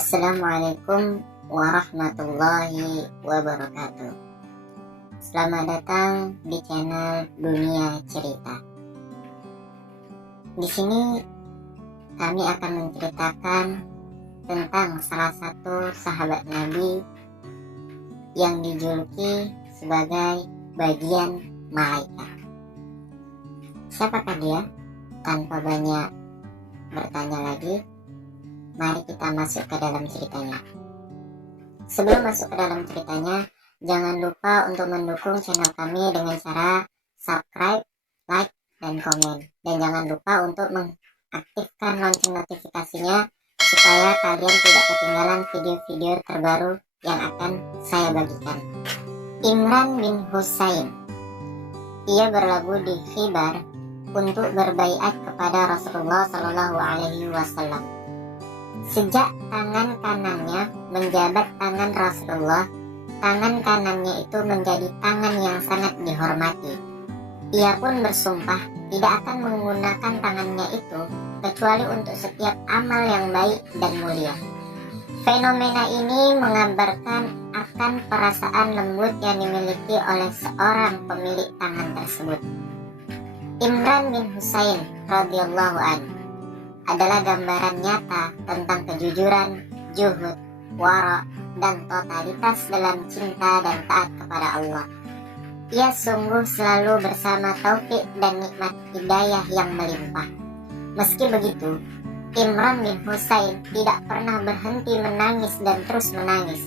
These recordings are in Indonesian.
Assalamualaikum warahmatullahi wabarakatuh. Selamat datang di channel Dunia Cerita. Di sini kami akan menceritakan tentang salah satu sahabat Nabi yang dijuluki sebagai bagian malaikat. Siapakah dia? Tanpa banyak bertanya lagi, mari kita masuk ke dalam ceritanya. Sebelum masuk ke dalam ceritanya, jangan lupa untuk mendukung channel kami dengan cara subscribe, like, dan komen. Dan jangan lupa untuk mengaktifkan lonceng notifikasinya supaya kalian tidak ketinggalan video-video terbaru yang akan saya bagikan. Imran bin Husain, ia berlabuh di Khibar untuk berbaiat kepada Rasulullah Shallallahu Alaihi Wasallam. Sejak tangan kanannya menjabat tangan Rasulullah, tangan kanannya itu menjadi tangan yang sangat dihormati. Ia pun bersumpah tidak akan menggunakan tangannya itu kecuali untuk setiap amal yang baik dan mulia. Fenomena ini mengabarkan akan perasaan lembut yang dimiliki oleh seorang pemilik tangan tersebut. Imran bin Husain radhiyallahu anhu adalah gambaran nyata tentang kejujuran, zuhud, wara, dan totalitas dalam cinta dan taat kepada Allah. Ia sungguh selalu bersama taufik dan nikmat hidayah yang melimpah. Meski begitu, Imran bin Husain tidak pernah berhenti menangis dan terus menangis.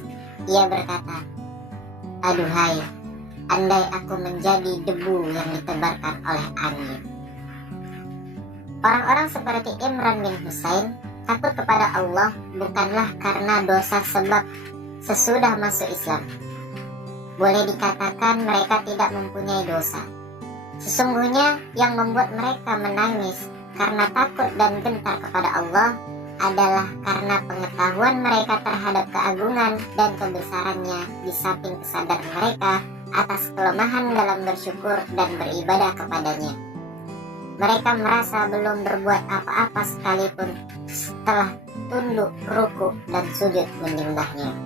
Ia berkata, "Aduhai, andai aku menjadi debu yang ditebarkan oleh angin." Orang-orang seperti Imran bin Husain takut kepada Allah bukanlah karena dosa sebab sesudah masuk Islam. Boleh dikatakan mereka tidak mempunyai dosa. Sesungguhnya yang membuat mereka menangis karena takut dan gentar kepada Allah adalah karena pengetahuan mereka terhadap keagungan dan kebesarannya di samping kesadaran mereka atas kelemahan dalam bersyukur dan beribadah kepadanya. Mereka merasa belum berbuat apa-apa sekalipun setelah tunduk, ruku, dan sujud menyembahnya.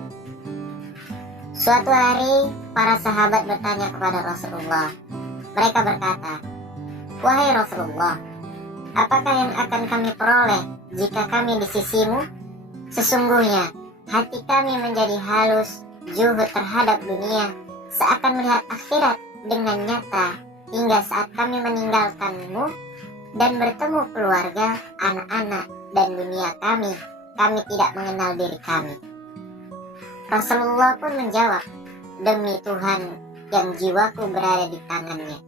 Suatu hari, para sahabat bertanya kepada Rasulullah. Mereka berkata, "Wahai Rasulullah, apakah yang akan kami peroleh jika kami di sisimu? Sesungguhnya, hati kami menjadi halus, zuhud terhadap dunia, seakan melihat akhirat dengan nyata, hingga saat kami meninggalkanmu dan bertemu keluarga, anak-anak, dan dunia kami tidak mengenal diri kami." Rasulullah pun menjawab, "Demi Tuhan yang jiwaku berada di tangannya,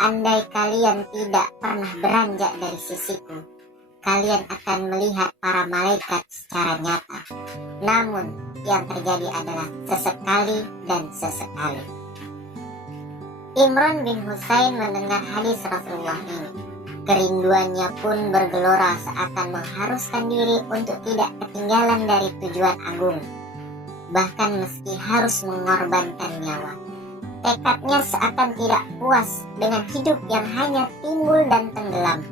andai kalian tidak pernah beranjak dari sisiku, kalian akan melihat para malaikat secara nyata. Namun yang terjadi adalah sesekali dan sesekali." Imran bin Husain mendengar hadis Rasulullah ini. Kerinduannya pun bergelora seakan mengharuskan diri untuk tidak ketinggalan dari tujuan agung, bahkan meski harus mengorbankan nyawa. Tekadnya seakan tidak puas dengan hidup yang hanya timbul dan tenggelam.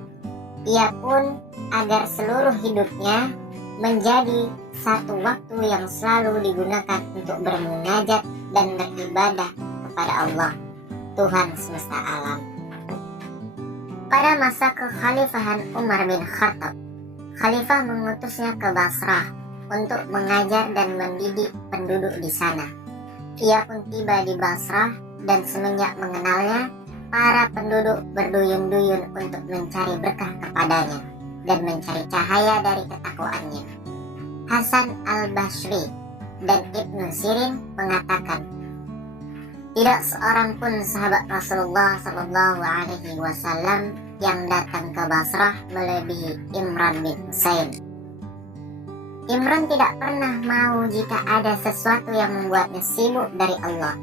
Ia pun agar seluruh hidupnya menjadi satu waktu yang selalu digunakan untuk bermunajat dan beribadah kepada Allah, Tuhan semesta alam. Pada masa kekhalifahan Umar bin Khattab, khalifah mengutusnya ke Basrah untuk mengajar dan mendidik penduduk di sana. Ia pun tiba di Basrah dan semenjak mengenalnya, para penduduk berduyun-duyun untuk mencari berkah kepadanya dan mencari cahaya dari ketakwaannya. Hasan al-Basri dan Ibnu Sirin mengatakan, tidak seorang pun sahabat Rasulullah Shallallahu Alaihi Wasallam yang datang ke Basrah melebihi Imran bin Husain. Imran tidak pernah mau jika ada sesuatu yang membuatnya sibuk dari Allah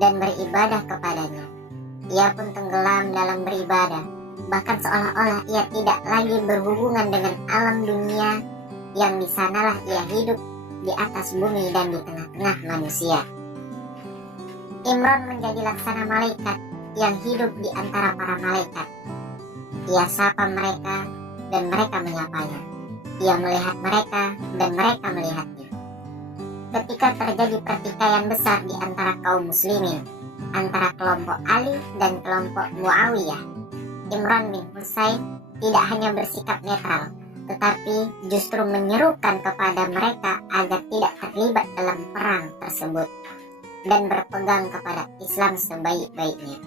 dan beribadah kepadanya. Ia pun tenggelam dalam beribadah, bahkan seolah-olah ia tidak lagi berhubungan dengan alam dunia yang di sanalah ia hidup di atas bumi dan di tengah-tengah manusia. Imran menjadi laksana malaikat yang hidup di antara para malaikat. Ia sapa mereka dan mereka menyapanya. Ia melihat mereka dan mereka melihatnya. ketika terjadi pertikaian besar di antara kaum muslimin, antara kelompok Ali dan kelompok Muawiyah, Imran bin Husain tidak hanya bersikap netral, tetapi justru menyerukan kepada mereka agar tidak terlibat dalam perang tersebut dan berpegang kepada Islam sebaik-baiknya.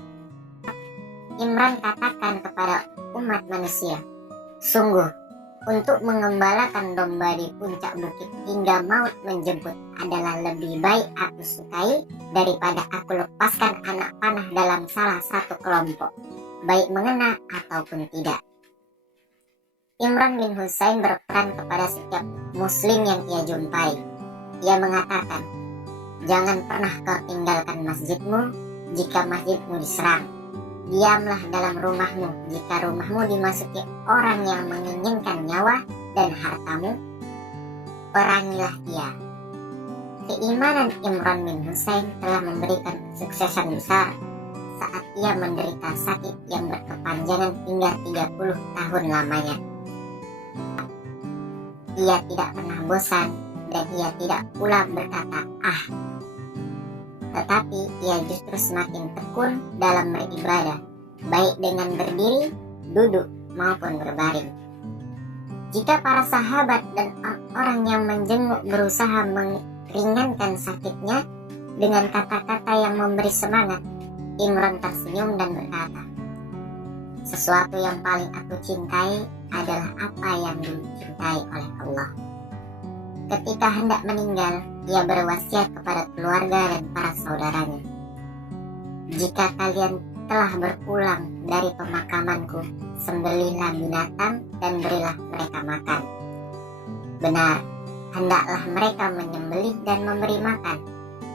Imran katakan kepada umat manusia, "Sungguh, untuk mengembalakan domba di puncak bukit hingga maut menjemput adalah lebih baik aku sukai daripada aku lepaskan anak panah dalam salah satu kelompok, baik mengena ataupun tidak." Imran bin Husain berperan kepada setiap muslim yang ia jumpai. Ia mengatakan, "Jangan pernah kau tinggalkan masjidmu jika masjidmu diserang. Diamlah dalam rumahmu jika rumahmu dimasuki orang yang menginginkan nyawa dan hartamu. Perangilah dia." Keimanan Imran bin Husain telah memberikan kesuksesan besar saat ia menderita sakit yang berkepanjangan hingga 30 tahun lamanya. Ia tidak pernah bosan dan ia tidak pula berkata tetapi ia justru semakin tekun dalam beribadah, baik dengan berdiri, duduk, maupun berbaring. Jika para sahabat dan orang yang menjenguk berusaha meringankan sakitnya dengan kata-kata yang memberi semangat, Imran tersenyum dan berkata, "Sesuatu yang paling aku cintai adalah apa yang dicintai oleh Allah." Ketika hendak meninggal, ia berwasiat kepada keluarga dan para saudaranya, "Jika kalian telah berpulang dari pemakamanku, sembelihlah binatang dan berilah mereka makan. Benar, hendaklah mereka menyembelih dan memberi makan.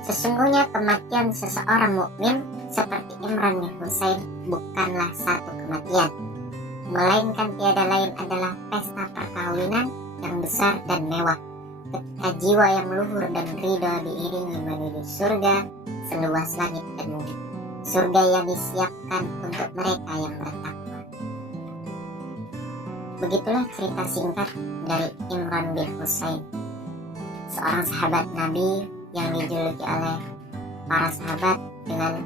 Sesungguhnya kematian seseorang mukmin seperti Imran bin Husain bukanlah satu kematian, melainkan tiada lain adalah pesta perkawinan yang besar dan mewah, ketika jiwa yang luhur dan ridho diiringi menuju surga seluas langit dan bumi, surga yang disiapkan untuk mereka yang bertakwa." Begitulah cerita singkat dari Imran bin Husain, seorang sahabat Nabi yang dijuluki oleh para sahabat dengan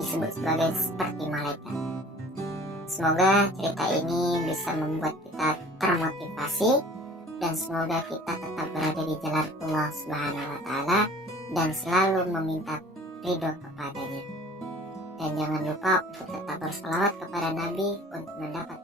disebut sebagai seperti malaikat. Semoga cerita ini bisa membuat kita termotivasi dan semoga kita tetap berada di jalan Allah Subhanahu wa Ta'ala dan selalu meminta ridho kepadanya. Dan jangan lupa untuk tetap berselawat kepada Nabi untuk mendapat